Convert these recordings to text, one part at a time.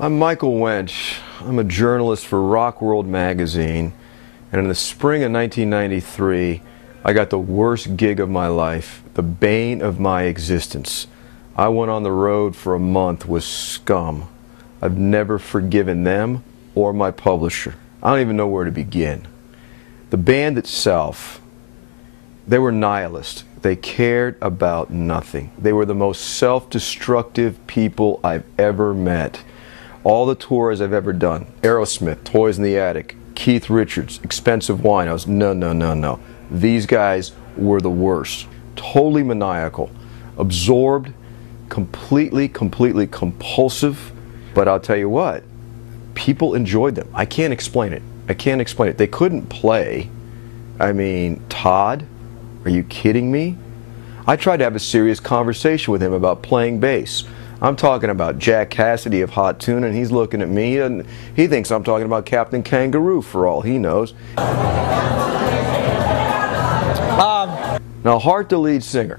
I'm Michael Wench. I'm a journalist for Rock World magazine, and in the spring of 1993, I got the worst gig of my life, the bane of my existence. I went on the road for a month with Scum. I've never forgiven them or my publisher. I don't even know where to begin. The band itself, they were nihilists. They cared about nothing. They were the most self-destructive people I've ever met. All the tours I've ever done, Aerosmith, Toys in the Attic, Keith Richards, Expensive Wine, I was, no. These guys were the worst. Totally maniacal, absorbed, completely compulsive. But I'll tell you what, people enjoyed them. I can't explain it. I can't explain it. They couldn't play. I mean, Todd, are you kidding me? I tried to have a serious conversation with him about playing bass. I'm talking about Jack Cassidy of Hot Tuna, and he's looking at me, and he thinks I'm talking about Captain Kangaroo for all he knows. Now, Hart, the lead singer.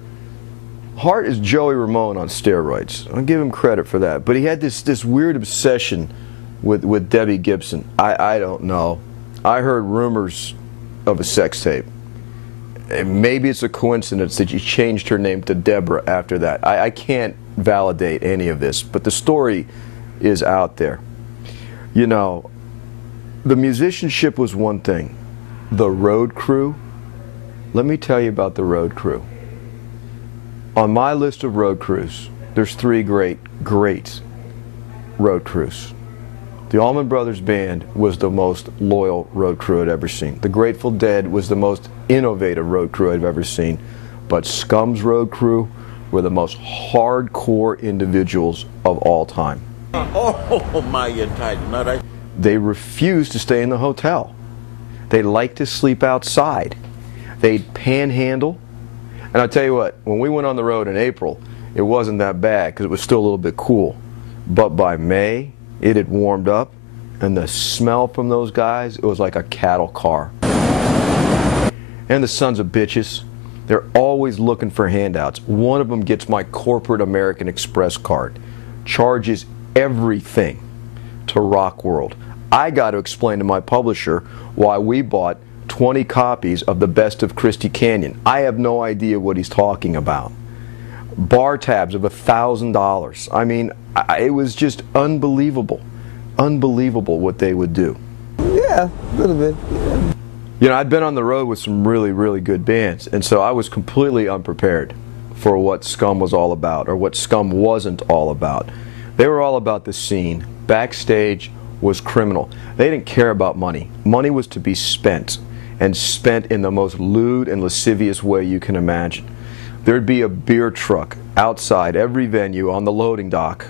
Hart is Joey Ramone on steroids. I'll give him credit for that. But he had this weird obsession with Debbie Gibson. I don't know. I heard rumors of a sex tape. And maybe it's a coincidence that she changed her name to Deborah after that. I can't validate any of this, but the story is out there. You know, the musicianship was one thing. The road crew, let me tell you about the road crew. On my list of road crews, there's three great road crews. The Allman Brothers Band was the most loyal road crew I'd ever seen. The Grateful Dead was the most innovative road crew I've ever seen. But Scum's road crew were the most hardcore individuals of all time. Oh, my tight nut. They refused to stay in the hotel. They liked to sleep outside. They'd panhandle. And I'll tell you what, when we went on the road in April, it wasn't that bad because it was still a little bit cool. But by May, it had warmed up, and the smell from those guys, it was like a cattle car. And the sons of bitches, they're always looking for handouts. One of them gets my corporate American Express card, charges everything to Rock World. I got to explain to my publisher why we bought 20 copies of the Best of Christie Canyon. I have no idea what he's talking about. Bar tabs of $1,000. I mean, it was just unbelievable. Unbelievable what they would do. Yeah, a little bit. Yeah. You know, I'd been on the road with some really good bands, and so I was completely unprepared for what Scum was all about, or what Scum wasn't all about. They were all about the scene. Backstage was criminal. They didn't care about money. Money was to be spent, and spent in the most lewd and lascivious way you can imagine. There'd be a beer truck outside every venue on the loading dock,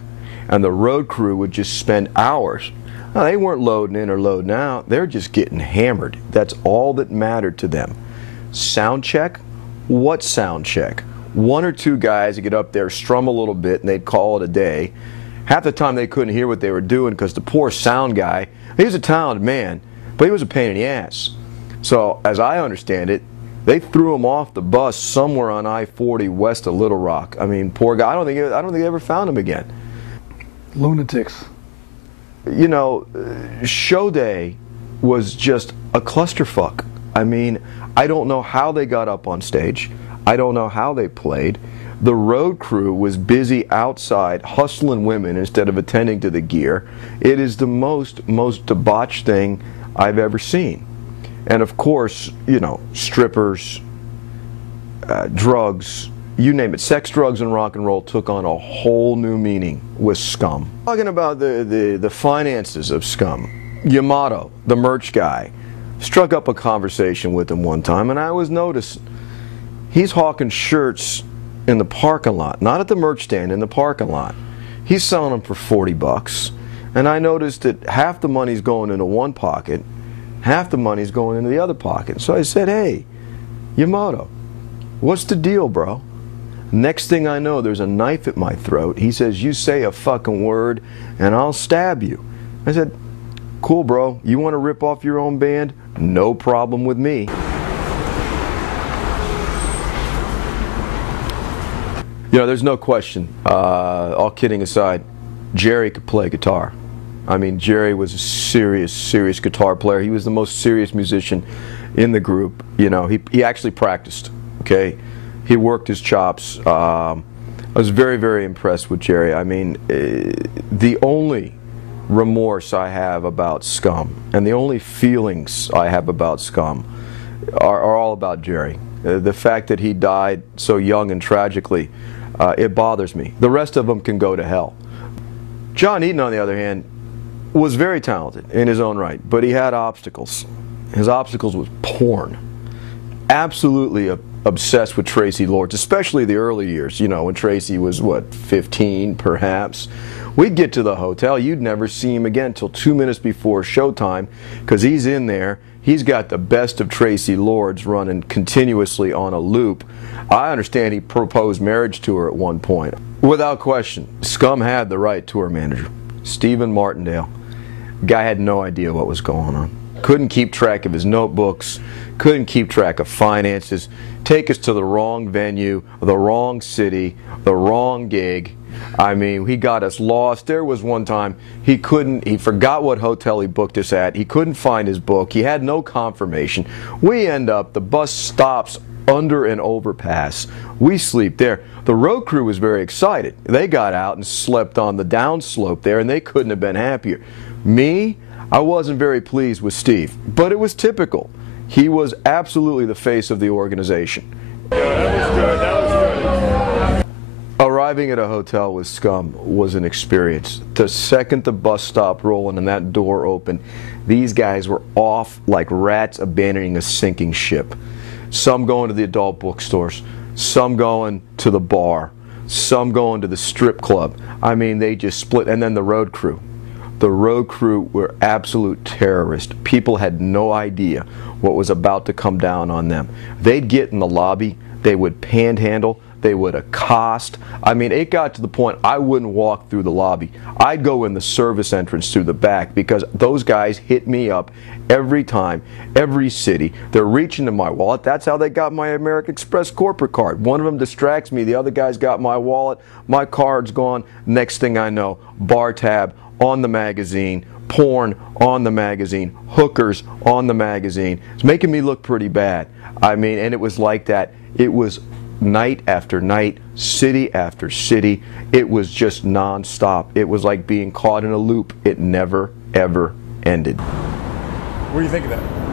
and the road crew would just spend hours. Now, they weren't loading in or loading out. They're just getting hammered. That's all that mattered to them. Sound check? What sound check? One or two guys would get up there, strum a little bit, and they'd call it a day. Half the time they couldn't hear what they were doing because the poor sound guy, he was a talented man, but he was a pain in the ass. So, as I understand it, they threw him off the bus somewhere on I-40 west of Little Rock. I mean, poor guy. I don't think they ever found him again. Lunatics. You know, show day was just a clusterfuck. I mean, I don't know how they got up on stage. I don't know how they played. The road crew was busy outside hustling women instead of attending to the gear. It is the most debauched thing I've ever seen. And of course, you know, strippers, drugs, you name it. Sex, drugs, and rock and roll took on a whole new meaning with Scum. Talking about the finances of Scum, Yamato, the merch guy, struck up a conversation with him one time, and I was noticing he's hawking shirts in the parking lot, not at the merch stand, in the parking lot. He's selling them for 40 bucks, and I noticed that half the money's going into one pocket, half the money's going into the other pocket. So I said, hey, Yamato, what's the deal, bro? Next thing I know, there's a knife at my throat. He says, you say a fucking word and I'll stab you. I said, cool, bro. You want to rip off your own band? No problem with me. You know, there's no question, all kidding aside, Jerry could play guitar. I mean, Jerry was a serious guitar player. He was the most serious musician in the group. You know, he actually practiced, okay? He worked his chops. I was very impressed with Jerry. I mean, the only remorse I have about Scum and the only feelings I have about Scum are all about Jerry. The fact that he died so young and tragically, it bothers me. The rest of them can go to hell. John Eden, on the other hand, was very talented in his own right, but he had obstacles. His obstacles was porn. Absolutely obsessed with Tracy Lords, especially the early years, you know, when Tracy was, what, 15 perhaps. We'd get to the hotel, you'd never see him again until 2 minutes before showtime, because he's in there, he's got the best of Tracy Lords running continuously on a loop. I understand he proposed marriage to her at one point. Without question, Scum had the right tour manager, Stephen Martindale. Guy had no idea what was going on. Couldn't keep track of his notebooks, couldn't keep track of finances, take us to the wrong venue, the wrong city, the wrong gig. I mean, he got us lost. There was one time he forgot what hotel he booked us at. He couldn't find his book. He had no confirmation. We end up, the bus stops under an overpass. We sleep there. The road crew was very excited. They got out and slept on the downslope there, and they couldn't have been happier. Me, I wasn't very pleased with Steve, but it was typical. He was absolutely the face of the organization. Yeah, that was good. That was good. Arriving at a hotel with Scum was an experience. The second the bus stopped rolling and that door opened, these guys were off like rats abandoning a sinking ship. Some going to the adult bookstores, some going to the bar, some going to the strip club. I mean, they just split. And then the road crew. The road crew were absolute terrorists. People had no idea what was about to come down on them. They'd get in the lobby, they would panhandle, they would accost. I mean, it got to the point I wouldn't walk through the lobby. I'd go in the service entrance through the back because those guys hit me up every time, every city. They're reaching to my wallet. That's how they got my American Express corporate card. One of them distracts me. The other guy's got my wallet. My card's gone. Next thing I know, bar tab on the magazine, porn on the magazine, hookers on the magazine. It's making me look pretty bad. I mean, and it was like that. It was night after night, city after city. It was just non-stop. It was like being caught in a loop. It never, ever ended. What do you think of that?